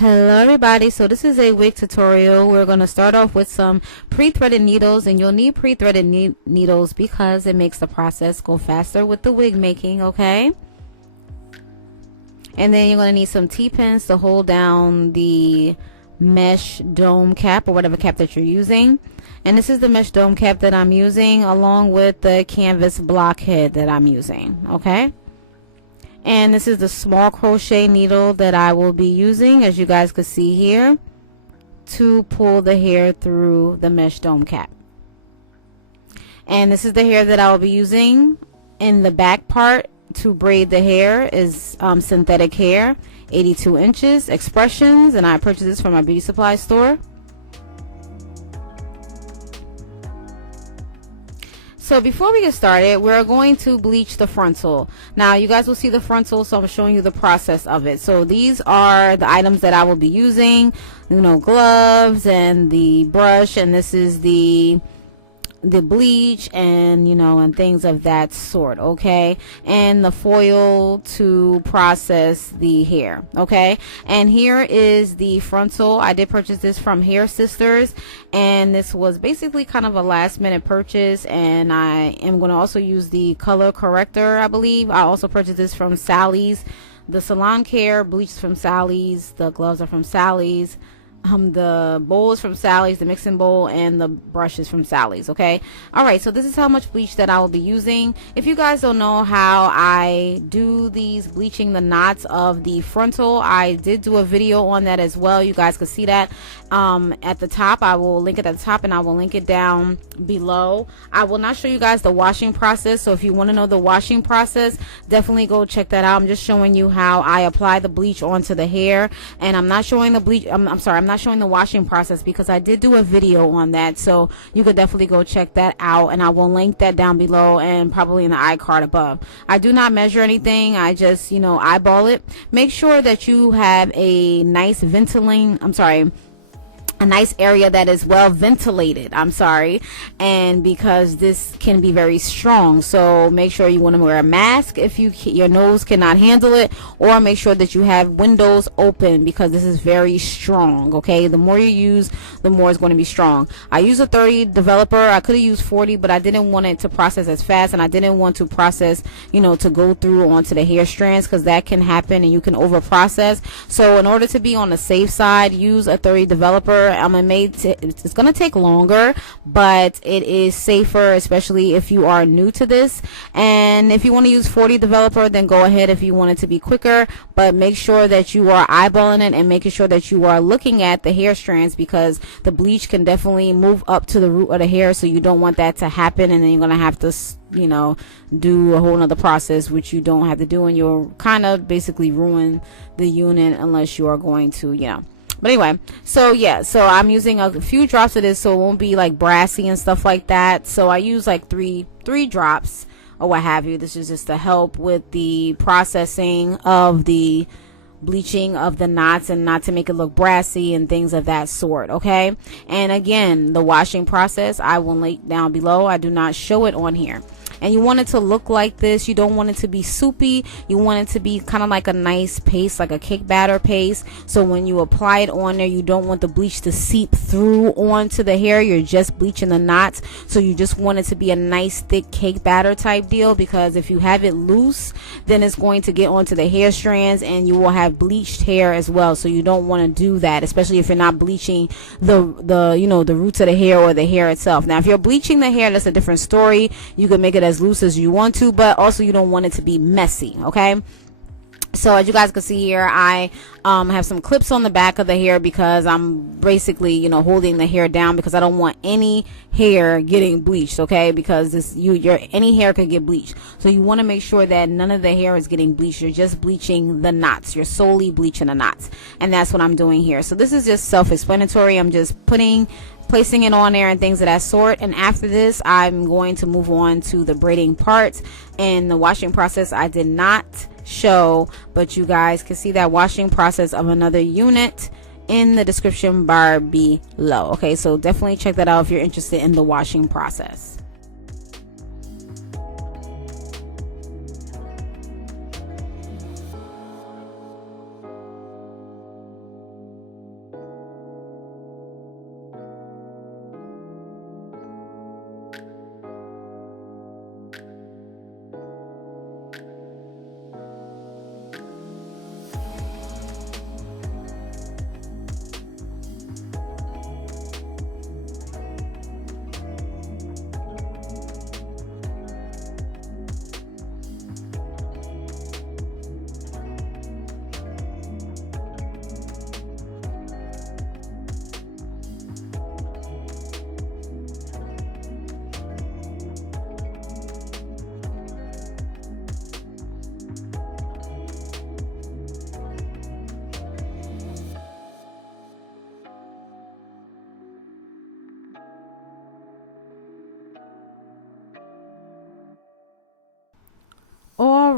Hello everybody, so this is a wig tutorial. We're going to start off with some pre-threaded needles, and you'll need pre-threaded needles because it makes the process go faster with the wig making, okay? And then you're going to need some T-pins to hold down the mesh dome cap or whatever cap that you're using. And this is the mesh dome cap that I'm using along with the canvas block head that I'm using, okay? And this is the small crochet needle that I will be using, as you guys can see here, to pull the hair through the mesh dome cap. And this is the hair that I will be using in the back part to braid the hair. Is synthetic hair, 82 inches, expressions, and I purchased this from my beauty supply store. So before we get started, we're going to bleach the frontal. Now you guys will see the frontal, so I'm showing you the process of it. So these are the items that I will be using, gloves and the brush, and this is the bleach and and things of that sort, okay, and the foil to process the hair, okay. And here is the frontal. I did purchase this from Hair Sisters, and this was basically kind of a last minute purchase, and I am going to also use the color corrector. I believe I also purchased this from Sally's. The Salon care bleach from Sally's, the gloves are from Sally's, the bowl is from Sally's, the mixing bowl, and the brush is from Sally's, okay. All right, so this is how much bleach that I will be using. If you guys don't know how I do these bleaching the knots of the frontal, I did do a video on that as well. You guys can see that at the top. I will link it at the top, and I will link it down below. I will not show you guys the washing process, so if you want to know the washing process, definitely go check that out. I'm just showing you how I apply the bleach onto the hair, and I'm not showing the bleach. I'm not showing the washing process because I did do a video on that, so you could definitely go check that out, and I will link that down below and probably in the iCard above. I do not measure anything. I just eyeball it. Make sure that you have a nice a nice area that is well ventilated, and because this can be very strong, so make sure you want to wear a mask if your nose cannot handle it, or make sure that you have windows open because this is very strong, okay. The more you use, the more it's going to be strong. I use a 30 developer. I could have used 40, but I didn't want it to process as fast, and I didn't want to process to go through onto the hair strands, because that can happen and you can over process. So in order to be on the safe side, use a 30 developer. It's going to take longer, but it is safer, especially if you are new to this. And if you want to use 40 developer, then go ahead if you want it to be quicker, but make sure that you are eyeballing it and making sure that you are looking at the hair strands, because the bleach can definitely move up to the root of the hair, so you don't want that to happen, and then you're going to have to do a whole nother process, which you don't have to do, and you'll kind of basically ruin the unit unless you are going to But anyway, so I'm using a few drops of this, so it won't be like brassy and stuff like that. So I use like three drops or what have you. This is just to help with the processing of the bleaching of the knots and not to make it look brassy and things of that sort, okay. And again, the washing process I will link down below. I do not show it on here. And you want it to look like this. You don't want it to be soupy. You want it to be kind of like a nice paste, like a cake batter paste. So when you apply it on there, you don't want the bleach to seep through onto the hair. You're just bleaching the knots. So you just want it to be a nice thick cake batter type deal, because if you have it loose, then it's going to get onto the hair strands and you will have bleached hair as well. So you don't want to do that, especially if you're not bleaching the roots of the hair or the hair itself. Now if you're bleaching the hair, that's a different story. You can make it as loose as you want to, but also you don't want it to be messy, okay. So as you guys can see here, I have some clips on the back of the hair because I'm basically holding the hair down, because I don't want any hair getting bleached, okay, because any hair could get bleached. So you want to make sure that none of the hair is getting bleached. You're just bleaching the knots. You're solely bleaching the knots, and that's what I'm doing here. So this is just self-explanatory. I'm just placing it on there and things of that sort. And after this, I'm going to move on to the braiding part. And the washing process I did not show, but you guys can see that washing process of another unit in the description bar below, okay. So definitely check that out if you're interested in the washing process.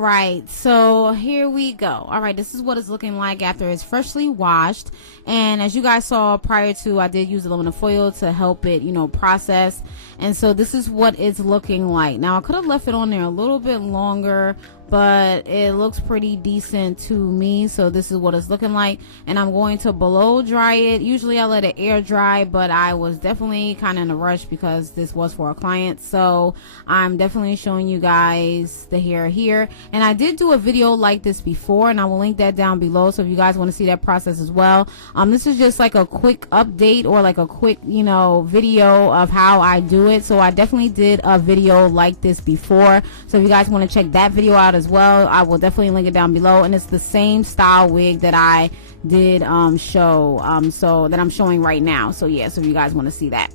right, so here we go. All right, this is what it's looking like after it's freshly washed. And as you guys saw prior to, I did use aluminum foil to help it, you know, process. And so this is what it's looking like. Now I could have left it on there a little bit longer, but it looks pretty decent to me. So this is what it's looking like, and I'm going to blow dry it. Usually I let it air dry, but I was definitely kind of in a rush because this was for a client, so I'm definitely showing you guys the hair here. And I did do a video like this before, and I will link that down below, so if you guys want to see that process as well. This is just like a quick update, or like a quick, you know, video of how I do it. So I definitely did a video like this before, so if you guys want to check that video out as well, I will definitely link it down below. And it's the same style wig that I did show, so that I'm showing right now. So yeah, so if you guys want to see that.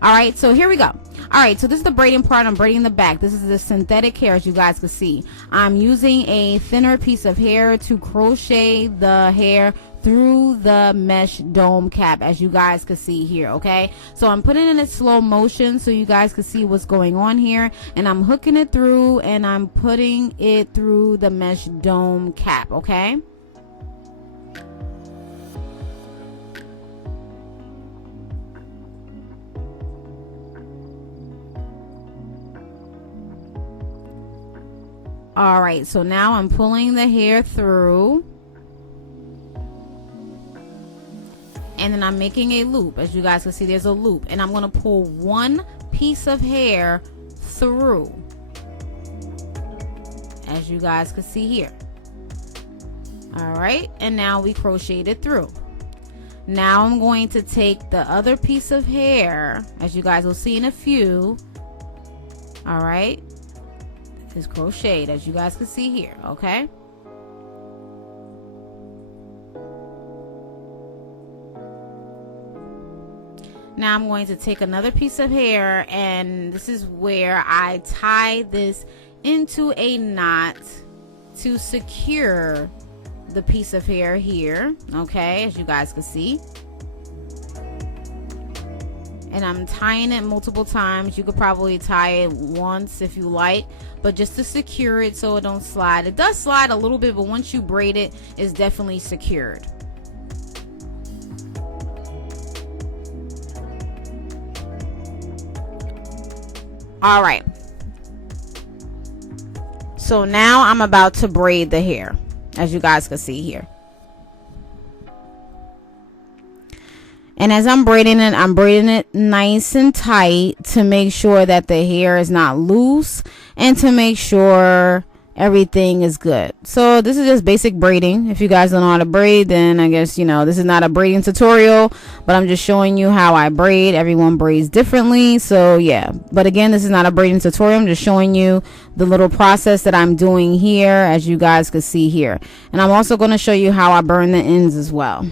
All right, so here we go. All right, so this is the braiding part. I'm braiding the back. This is the synthetic hair, as you guys can see. I'm using a thinner piece of hair to crochet the hair through the mesh dome cap, as you guys can see here. Okay, so I'm putting it in a slow motion so you guys can see what's going on here, and I'm hooking it through and I'm putting it through the mesh dome cap. Okay, all right, so now I'm pulling the hair through, and then I'm making a loop. As you guys can see, there's a loop, and I'm going to pull one piece of hair through, as you guys can see here. All right, and now we crocheted it through. Now I'm going to take the other piece of hair, as you guys will see in a few. All right, is crocheted, as you guys can see here. Okay, now I'm going to take another piece of hair, and this is where I tie this into a knot to secure the piece of hair here. Okay, as you guys can see, and I'm tying it multiple times. You could probably tie it once if you like, but just to secure it so it don't slide. It does slide a little bit, but once you braid it, it's definitely secured. All right, so now I'm about to braid the hair, as you guys can see here. And as I'm braiding it nice and tight to make sure that the hair is not loose, and to make sure everything is good. So this is just basic braiding. If you guys don't know how to braid, then I guess, you know, this is not a braiding tutorial, but I'm just showing you how I braid. Everyone braids differently, so yeah. But again, this is not a braiding tutorial. I'm just showing you the little process that I'm doing here, as you guys can see here. And I'm also going to show you how I burn the ends as well.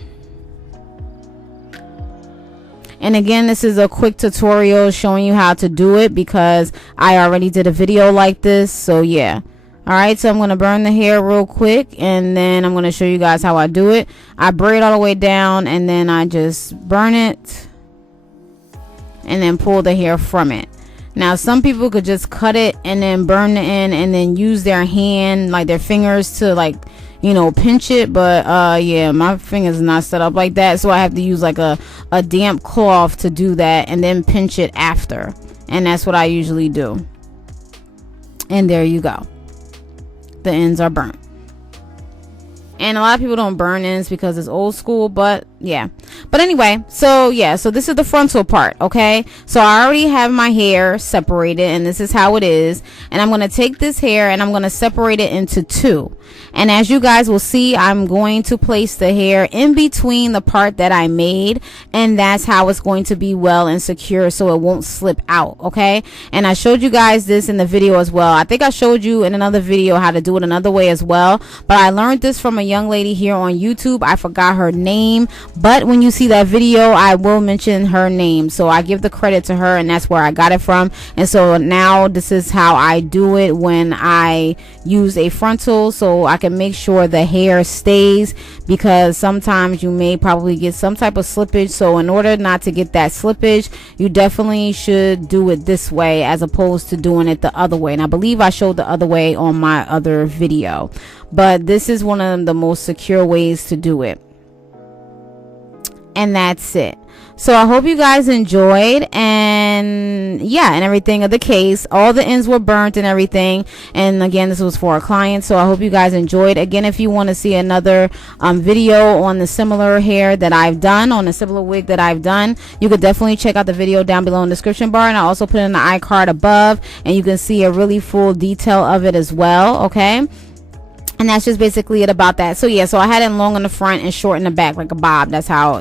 And again, this is a quick tutorial showing you how to do it because I already did a video like this, so yeah. All right, so I'm going to burn the hair real quick, and then I'm going to show you guys how I do it. I braid all the way down, and then I just burn it and then pull the hair from it. Now some people could just cut it and then burn the end and then use their hand, like their fingers, to, like, you know, pinch it. But yeah, my fingers are not set up like that, so I have to use like a damp cloth to do that, and then pinch it after. And that's what I usually do. And there you go, the ends are burnt. And a lot of people don't burn ends because it's old school, but yeah. But anyway, so yeah, so this is the frontal part. Okay, so I already have my hair separated, and this is how it is. And I'm going to take this hair and I'm going to separate it into two. And as you guys will see, I'm going to place the hair in between the part that I made, and that's how it's going to be well and secure, so it won't slip out. Okay, and I showed you guys this in the video as well. I think I showed you in another video how to do it another way as well, but I learned this from a young lady here on YouTube. I forgot her name, but when you see that video, I will mention her name. So I give the credit to her, and that's where I got it from. And so now this is how I do it when I use a frontal, so I can make sure the hair stays, because sometimes you may probably get some type of slippage. So in order not to get that slippage, you definitely should do it this way as opposed to doing it the other way. And I believe I showed the other way on my other video, but this is one of the most secure ways to do it. And that's it. So I hope you guys enjoyed, and yeah, and everything of the case, all the ends were burnt and everything. And again, this was for a client, so I hope you guys enjoyed. Again, if you want to see another video on the similar hair that I've done, on a similar wig that I've done, you could definitely check out the video down below in the description bar, and I also put in the iCard above, and you can see a really full detail of it as well. Okay, and that's just basically it about that. So yeah, so I had it long in the front and short in the back like a bob. That's how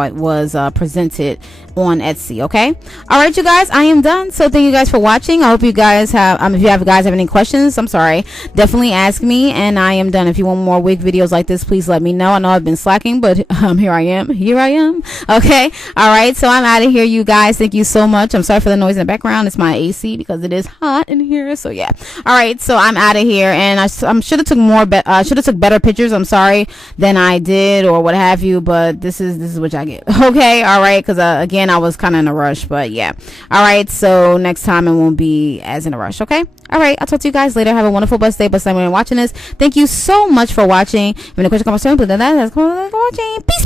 it was presented on Etsy. Okay, all right, you guys, I am done. So thank you guys for watching. I hope you guys have if you guys have any questions, I'm sorry, definitely ask me. And I am done. If you want more wig videos like this, please let me know. I know I've been slacking, but here I am. Okay, all right, so I'm out of here, you guys. Thank you so much. I'm sorry for the noise in the background. It's my AC because it is hot in here. So yeah, all right, so I'm out of here, and I should have took more should have took better pictures, I'm sorry, than I did or what have you, but this is what I get. Okay, all right, because again, I was kind of in a rush, but yeah, all right, so next time it won't be as in a rush. Okay, all right, I'll talk to you guys later. Have a wonderful blessed day. But someone watching this, thank you so much for watching. If you have any questions, comment, please. That's watching. Peace.